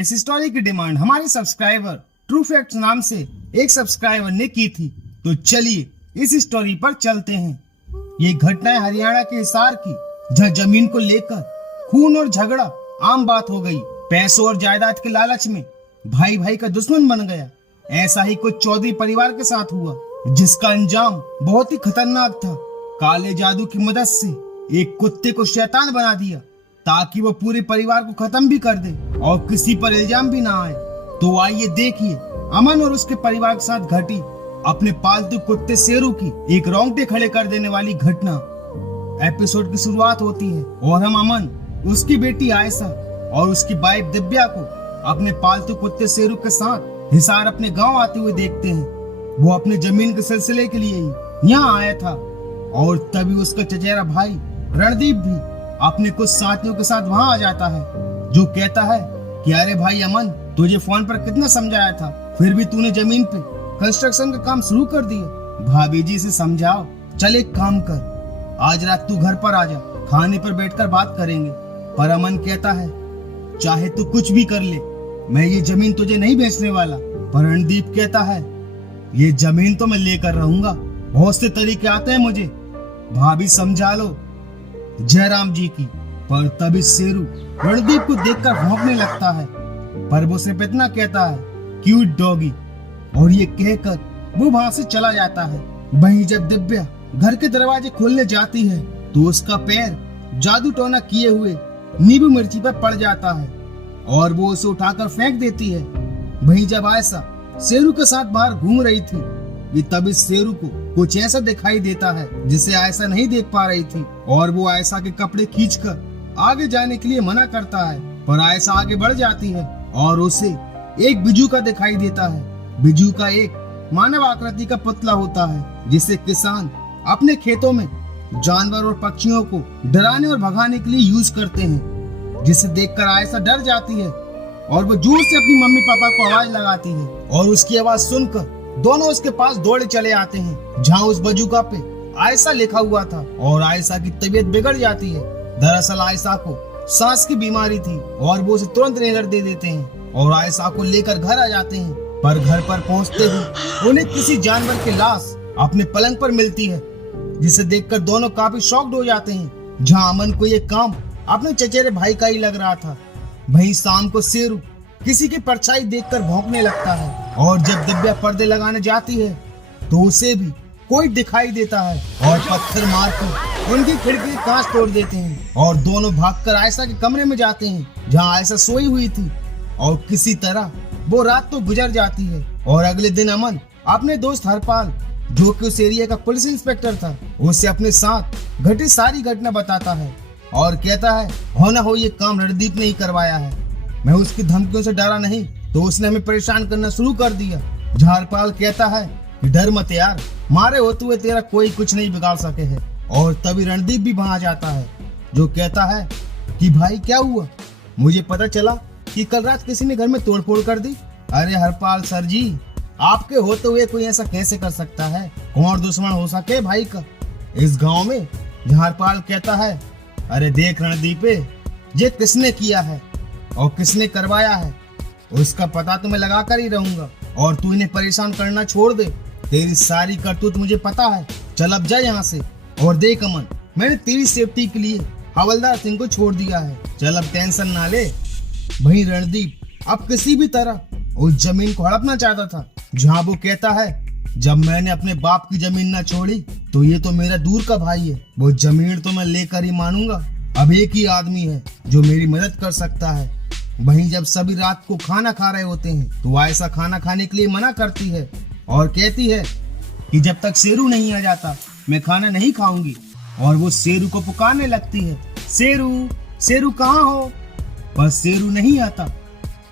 इस स्टोरी की डिमांड हमारे सब्सक्राइबर ट्रू फैक्ट्स नाम से एक सब्सक्राइबर ने की थी, तो चलिए इस स्टोरी पर चलते हैं। ये घटना है हरियाणा के हिसार की, जहाँ जमीन को लेकर खून और झगड़ा आम बात हो गई। पैसों और जायदाद के लालच में भाई भाई का दुश्मन बन गया। ऐसा ही कुछ चौधरी परिवार के साथ हुआ, जिसका अंजाम बहुत ही खतरनाक था। काले जादू की मदद से एक कुत्ते को शैतान बना दिया ताकि वो पूरे परिवार को खत्म भी कर दे और किसी पर इल्जाम भी ना आए। तो आइए देखिए अमन और उसके परिवार के साथ घटी अपने पालतू कुत्ते शेरू की एक रोंगटे खड़े कर देने वाली घटना। एपिसोड की शुरुआत होती है और हम अमन, उसकी बेटी आयशा और उसकी वाइफ दिव्या को अपने पालतू कुत्ते शेरू के साथ हिसार अपने गांव आते हुए देखते हैं। वो अपने जमीन के सिलसिले के लिए ही यहाँ आया था और तभी उसका चचेरा भाई रणदीप भी अपने कुछ साथियों के साथ वहाँ आ जाता है, जो कहता है कि अरे भाई अमन, तुझे फोन पर कितना समझाया था, फिर भी तूने जमीन पे कंस्ट्रक्शन का काम शुरू कर दिया। भाभी जी से समझाओ, चल एक काम कर, आज रात तू घर पर आ जा, खाने पर बैठकर बात करेंगे। पर अमन कहता है चाहे तू कुछ भी कर ले, मैं ये जमीन तुझे नहीं बेचने वाला। पर रणदीप कहता है ये जमीन तो मैं लेकर रहूंगा, बहुत से तरीके आते हैं मुझे, भाभी समझा लो जयराम जी की। पर तभी शेरू रणदीप को देखकर भौंकने लगता है, पर वो सिर्फ इतना कहता है क्यूट डॉगी, और ये कहकर वो वहां से चला जाता है। वहीं जब दिव्या घर के दरवाजे खोलने जाती है तो उसका पैर जादू टोना किए हुए नींबू मिर्ची पर पड़ जाता है और वो उसे उठाकर फेंक देती है। वहीं जब आयशा शेरू के साथ बाहर घूम रही थी, ये तभी शेरू को कुछ ऐसा दिखाई देता है जिसे आयशा नहीं देख पा रही थी, और वो आयशा के कपड़े खींचकर आगे जाने के लिए मना करता है। पर आयशा आगे बढ़ जाती है और उसे एक बिजू का दिखाई देता है। बिजू का एक मानव आकृति का पुतला होता है, जिसे किसान अपने खेतों में जानवर और पक्षियों को डराने और भगाने के लिए यूज करते हैं। जिसे देखकर आयशा डर जाती है और वो जोर से अपनी मम्मी पापा को आवाज लगाती है, और उसकी आवाज सुनकर दोनों उसके पास दौड़े चले आते हैं, जहाँ उस बजूका पे आयशा लिखा हुआ था, और आयशा की तबीयत बिगड़ जाती है। दरअसल आयशा को सांस की बीमारी थी और वो उसे तुरंत रेलर दे देते हैं और आयशा को लेकर घर आ जाते हैं। पर घर पर पहुंचते ही उन्हें किसी जानवर की लाश अपने पलंग पर मिलती है, जिसे देखकर दोनों काफी शॉक्ड हो जाते हैं। जहां अमन को ये काम अपने चचेरे भाई का ही लग रहा था। वहीं शाम को शेरू किसी की परछाई देखकर भौंकने लगता है, और जब दिव्या पर्दे लगाने जाती है तो उसे भी कोई दिखाई देता है और पत्थर मारकर उनकी खिड़की कांच तोड़ देते हैं, और दोनों भागकर आयशा के कमरे में जाते हैं, जहां आयशा सोई हुई थी, और किसी तरह वो रात तो गुजर जाती है। और अगले दिन अमन अपने दोस्त हरपाल, जो कि उस एरिया का पुलिस इंस्पेक्टर था, उसे अपने साथ घटी सारी घटना बताता है और कहता है हो ना हो ये काम रणदीप ने ही करवाया है, मैं उसकी धमकियों से डरा नहीं तो उसने हमें परेशान करना शुरू कर दिया। हरपाल कहता है कि डर मत यार, मारे होते हुए तेरा कोई कुछ नहीं बिगाड़ सके है। और तभी रणदीप भी वहां जाता है, जो कहता है कि भाई क्या हुआ, मुझे पता चला कि कल रात किसी ने घर में तोड़फोड़ कर दी। अरे हरपाल सर जी, आपके होते हुए कोई ऐसा कैसे कर सकता है, कौन दुश्मन हो सके भाई का इस गांव में। हरपाल कहता है अरे देख रणदीप, ये किसने किया है और किसने करवाया है उसका पता तो मैं लगा कर ही रहूंगा, और तू इन्हें परेशान करना छोड़ दे, तेरी सारी करतूत मुझे पता है, चल अब जा यहाँ से। और देख अमन, मैंने तेरी सेफ्टी के लिए हवलदार सिंह को छोड़ दिया है, चल अब टेंशन ना ले। वहीं रणदीप अब किसी भी तरह उस जमीन को हड़पना चाहता था, जहाँ वो कहता है जब मैंने अपने बाप की जमीन न छोड़ी तो ये तो मेरा दूर का भाई है, वो जमीन तो मैं लेकर ही मानूंगा। अब एक ही आदमी है जो मेरी मदद कर सकता है। वहीं जब सभी रात को खाना खा रहे होते हैं तो आयशा खाना खाने के लिए मना करती है और कहती है कि जब तक शेरू नहीं आ जाता मैं खाना नहीं खाऊंगी, और वो शेरू को पुकारने लगती है शेरू शेरू कहाँ हो, पर शेरू नहीं आता।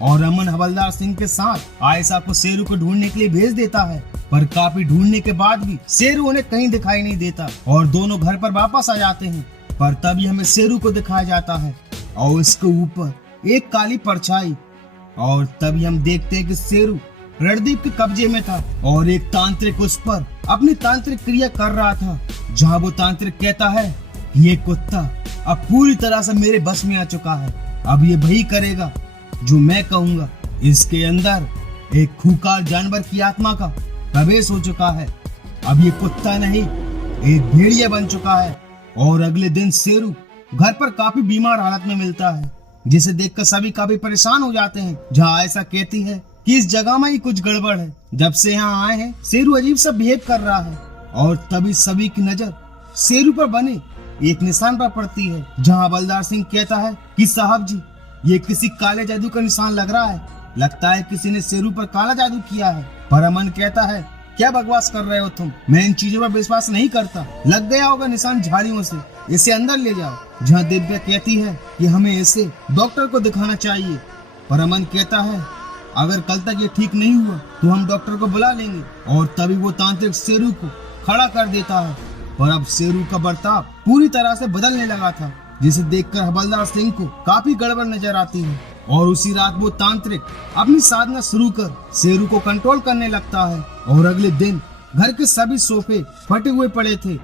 और अमन हवलदार सिंह के साथ आयशा को शेरू को ढूंढने के लिए भेज देता है, पर काफी ढूंढने के बाद भी शेरू उन्हें कहीं दिखाई नहीं देता और दोनों घर पर वापस आ जाते हैं। पर तभी हमें शेरू को दिखाया जाता है और उसके ऊपर एक काली परछाई, और तभी हम देखते हैं कि शेरू रणदीप के कब्जे में था और एक तांत्रिक उस पर अपनी तांत्रिक क्रिया कर रहा था, जहाँ वो तांत्रिक कहता है ये कुत्ता अब पूरी तरह से मेरे बस में आ चुका है, अब ये वही करेगा जो मैं कहूँगा। इसके अंदर एक खूंखार जानवर की आत्मा का प्रवेश हो चुका है। अब ये कुत्ता नहीं, एक भेड़िया बन चुका है। और अगले दिन शेरू घर पर काफी बीमार हालत में मिलता है, जिसे देखकर सभी काफी परेशान हो जाते हैं। जहाँ ऐसा कहती है कि इस जगह में ही कुछ गड़बड़ है। जब से यहाँ आए हैं शेरू अजीब सा बिहेव कर रहा है। और तभी सभी की नजर शेरू पर बने एक निशान पर पड़ती है, जहाँ हवलदार सिंह कहता है कि साहब जी, ये किसी काले जादू का निशान लग रहा है। लगता है किसी ने शेरू पर काला जादू किया है। पर अमन कहता है, क्या बकवास कर रहे हो तुम, मैं इन चीजों पर विश्वास नहीं करता। लग गया होगा निशान झाड़ियों से, इसे अंदर ले जाओ। जहाँ दिव्या कहती है कि हमें इसे डॉक्टर को दिखाना चाहिए। पर अमन कहता है, अगर कल तक ये ठीक नहीं हुआ तो हम डॉक्टर को बुला लेंगे। और तभी वो तांत्रिक शेरू को खड़ा कर देता है। पर अब शेरू का बर्ताव पूरी तरह से बदलने लगा था, जिसे देखकर हवलदार सिंह को काफी गड़बड़ नजर आती है। और उसी रात वो तांत्रिक अपनी साधना शुरू कर शेरू को कंट्रोल करने लगता है। और अगले दिन घर के सभी सोफे फटे हुए पड़े थे।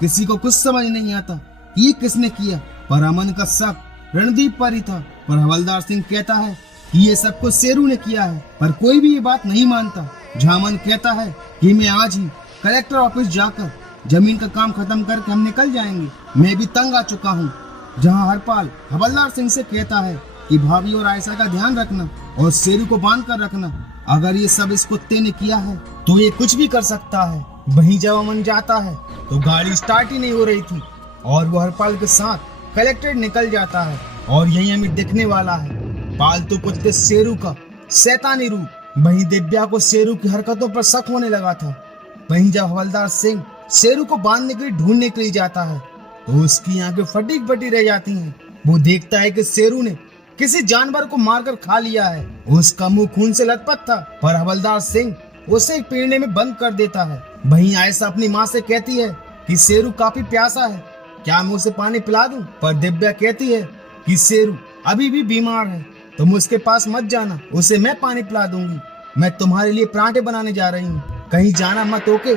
किसी को कुछ समझ नहीं आता कि ये किसने किया। पर अमन का शक रणदीप पर ही था। पर हवलदार सिंह कहता है कि ये सब कुछ शेरू ने किया है। पर कोई भी ये बात नहीं मानता। अमन कहता है कि मैं आज ही कलेक्टर ऑफिस जाकर जमीन का काम खत्म करके हम निकल जाएंगे, मैं भी तंग आ चुका हूँ। जहाँ हरपाल हवलदार सिंह से कहता है कि भाभी और आयशा का ध्यान रखना और शेरू को बांध कर रखना। अगर ये सब इस कुत्ते ने किया है तो ये कुछ भी कर सकता है। वहीं जब अमन जाता है तो गाड़ी स्टार्ट ही नहीं हो रही थी। और वो हरपाल के साथ कलेक्टर निकल जाता है। और यही हमें दिखने वाला है पालतू कुत्ते शेरू का शैतानी रूप। वहीं दिव्या को शेरू की हरकतों पर शक होने लगा था। वहीं जब हवलदार सिंह शेरू को बांधने के लिए ढूंढने के लिए जाता है तो उसकी आंखें फटी फटी रह जाती हैं। वो देखता है कि शेरू ने किसी जानवर को मारकर खा लिया है। उसका मुंह खून से लथपथ था। पर हवलदार सिंह उसे एक पिंजरे में बंद कर देता है। वहीं आयशा अपनी माँ से कहती है कि शेरू काफी प्यासा है, क्या मैं उसे पानी पिला दूं? पर दिव्या कहती है कि शेरू अभी भी बीमार है, तुम उसके पास मत जाना, उसे मैं पानी पिला दूंगी। मैं तुम्हारे लिए पराठे बनाने जा रही हूँ, कहीं जाना मत, ओके?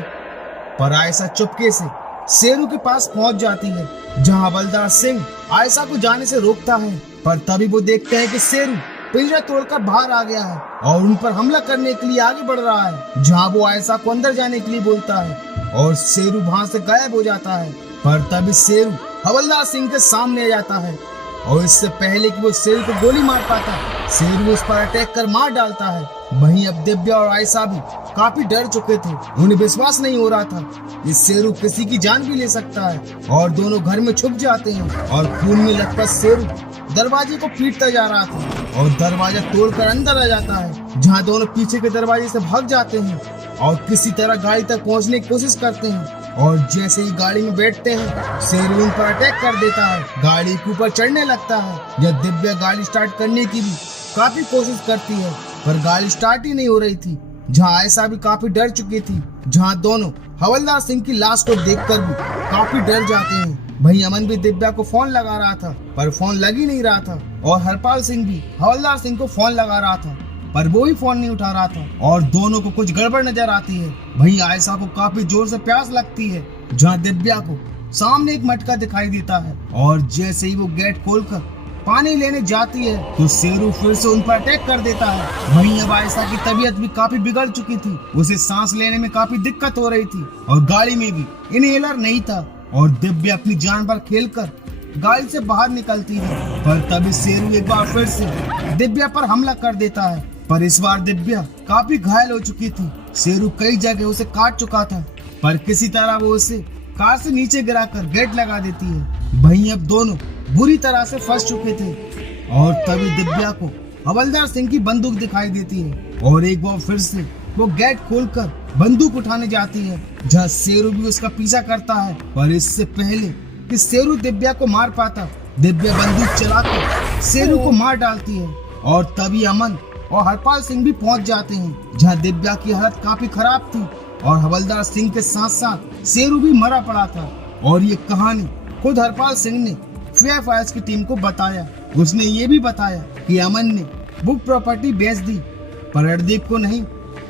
पर आयशा चुपके से शेरू के पास पहुंच जाती है, जहां हवलदार सिंह आयशा को जाने से रोकता है। पर तभी वो देखते हैं कि शेरू पिंजरा तोड़कर बाहर आ गया है और उन पर हमला करने के लिए आगे बढ़ रहा है। जहां वो आयशा को अंदर जाने के लिए बोलता है और शेरू वहां से गायब हो जाता है। पर तभी शेरू हवलदार सिंह के सामने आ जाता है और इससे पहले कि वो शेरू को गोली मार पाता, शेरू उस पर अटैक कर मार डालता है। वहीं अब दिव्या और आयशा भी काफी डर चुके थे। उन्हें विश्वास नहीं हो रहा था इस शेरू किसी की जान भी ले सकता है। और दोनों घर में छुप जाते हैं और खून में लथपथ शेरू दरवाजे को पीटता जा रहा था और दरवाजा तोड़कर अंदर आ जाता है, जहां दोनों पीछे के दरवाजे से भाग जाते हैं और किसी तरह गाड़ी तक पहुंचने की कोशिश करते हैं। और जैसे ही गाड़ी में बैठते हैं शेरू उन पर अटैक कर देता है, गाड़ी के ऊपर चढ़ने लगता है। जब दिव्या गाड़ी स्टार्ट करने की भी काफी कोशिश करती है पर गाड़ी स्टार्ट ही नहीं हो रही थी। जहाँ आयशा भी काफी डर चुकी थी, जहाँ दोनों हवलदार सिंह की लाश को देखकर भी काफी डर जाते हैं। वहीं अमन भी दिव्या को फोन लगा रहा था पर फोन लग ही नहीं रहा था। और हरपाल सिंह भी हवलदार सिंह को फोन लगा रहा था पर वो भी फोन नहीं उठा रहा था और दोनों को कुछ गड़बड़ नजर आती है। वहीं आयशा को काफी जोर से प्यास लगती है, जहाँ दिव्या को सामने एक मटका दिखाई देता है और जैसे ही वो गेट खोलकर पानी लेने जाती है तो शेरू फिर से उन पर अटैक कर देता है। वहीं अब आयशा की तबीयत भी काफी बिगड़ चुकी थी, उसे सांस लेने में काफी दिक्कत हो रही थी और गाड़ी में भी इनहेलर नहीं था। और दिव्या अपनी जान पर खेलकर गाड़ी से बाहर निकलती है। पर तभी शेरू एक बार फिर से दिव्या पर हमला कर देता है। पर इस बार दिव्या काफी घायल हो चुकी थी, शेरू कई जगह उसे काट चुका था। पर किसी तरह वो उसे कार से नीचे गिराकर गेट लगा देती है। वहीं अब दोनों बुरी तरह से फंस चुके थे। और तभी दिव्या को हवलदार सिंह की बंदूक दिखाई देती है और एक बार फिर से वो गेट खोलकर बंदूक उठाने जाती है, जहाँ शेरू भी उसका पीछा करता है। पर इससे पहले कि शेरू दिव्या को मार पाता, दिव्या बंदूक चलाकर शेरू को मार डालती है। और तभी अमन और हरपाल सिंह भी पहुंच जाते हैं, जहाँ दिव्या की हालत काफी खराब थी और हवलदार सिंह के साथ साथ शेरू भी मरा पड़ा था। और ये कहानी खुद हरपाल सिंह ने फेयर फायर्स की टीम को बताया। उसने ये भी बताया कि अमन ने बुक प्रॉपर्टी बेच दी पर रणदीप को नहीं,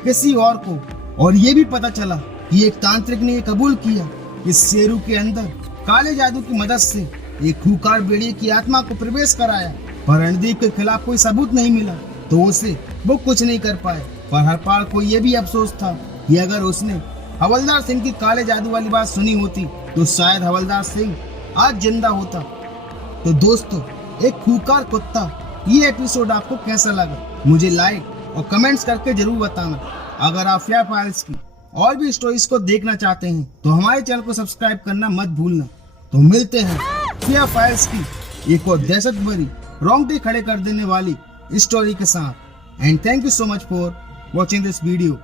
किसी और को। और ये भी पता चला कि एक तांत्रिक ने ये कबूल किया कि शेरू के अंदर काले जादू की मदद से एक खूंखार भेड़िए की आत्मा को प्रवेश कराया पर रणदीप के खिलाफ कोई सबूत नहीं मिला तो उसे वो कुछ नहीं कर पाए। पर हरपाल को ये भी अफसोस था कि अगर उसने हवलदार सिंह की काले जादू वाली बात सुनी होती तो शायद हवलदार सिंह आज जिंदा होता। तो दोस्तों, एक खूंखार कुत्ता, ये एपिसोड आपको कैसा लगा मुझे लाइक और कमेंट्स करके जरूर बताना। अगर आप फेयर फाइल्स की और भी स्टोरीज को देखना चाहते हैं तो हमारे चैनल को सब्सक्राइब करना मत भूलना। तो मिलते हैं फेयर फाइल्स की एक और दहशत भरी, रोंगटे खड़े कर देने वाली स्टोरी के साथ। And thank you so much for watching this video.